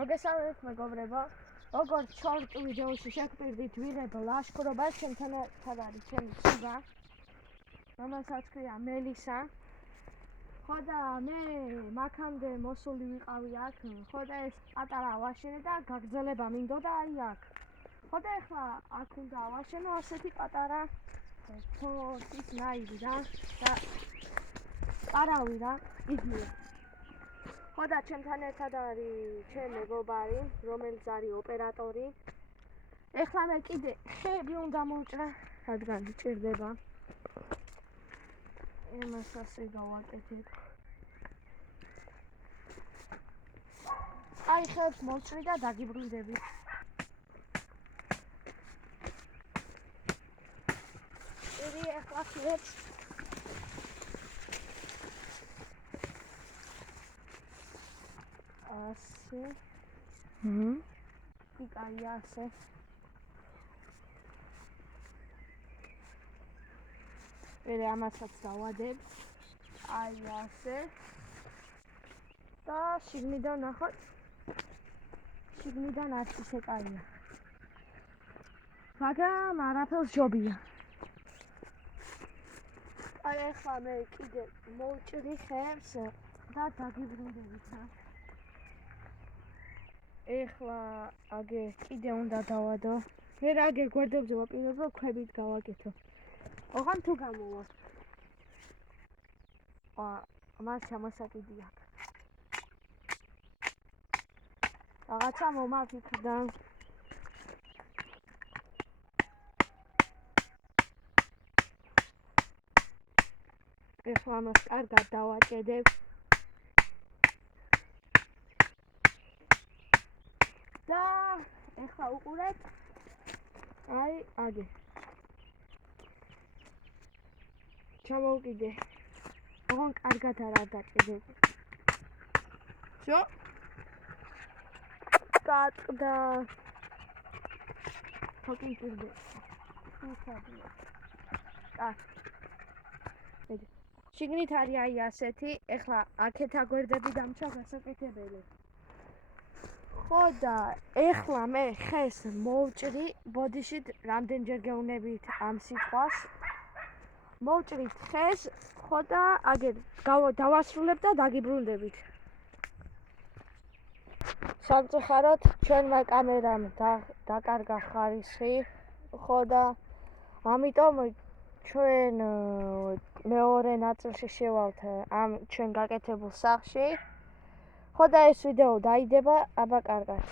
მოგესალმებით მეგობრებო, როგორც შორტ ვიდეოში შეგპირდით ვიღებ ლაშქრობას, ჩემთან არის ჩემი ცუდა, რომელსაც ქვია მელისა. ხო და მე მაქამდე მოსული ვიყავი აქ, ხო და ეს პატარა ავაშენე და გაგრძელება მინდოდა აი აქ. ხო და ეხლა აქ უნდა ავაშენო ასეთი პატარა ფორტის ნაირი და პარავი რა, იგივე. ხო და ჩემთან ერთად არის ჩემი მეგობარი, რომელიც არის ოპერატორი. ეხლა მე კიდე ხეები უნდა მოვჭრა, რადგან ჭირდება. იმას ასე გავაკეთებ. აი ხეებს მოვჭრი და დაგიბრუნდებით. ერი ეხლა ხეებს ასე. იქ ასე. երը ამასაც დავადებ. აი ასე. და შიგნიდან ნახოთ. შიგნიდან არც ისე კაია. მაგრამ არაფერს ჯობია. აი ახლა მე კიდე მოვჭრი ხეებს და დაგიბრუნდებით რა. ეხლა აგე კიდე უნდა დავადო. მე რა აგე გვერდებზე ვაპირებო ქვებით გავაკეთო. ოღონ თუ გამოვა. მას ჩამოსაკიდი აქვს. რაღაცა მომაფიქრდა. ეხლა მას კარგად დავაჭედებ. და ეხლა უყურეთ. აი აგე. ჩამოვკიდე. ოღონ კარგად არ დაჭედებ. всё. გაწყდა. თოკინჭირდე. ისაბია. შიგნით არის აი ასეთი, ეხლა აქეთ აგვერდები დამჭა გასაკეთებელი. ხო და ეხლა მე ხეს მოვჭრი, ბოდიშით რამდენჯერ გეუნებით ამ სიტყვას. მოვჭრით ხეს, ხო და აგერ დავასრულებ და დაგიბრუნდებით. სამწუხაროდ ჩვენმა კამერამ დაკარგა ხარისხი, ხო და ამიტომ ჩვენ მეორე ნაწილში შევალთ ამ ჩვენ გაკეთებულ სახლში. ხო და ეს ვიდეო დაიდება, აბა კარგად.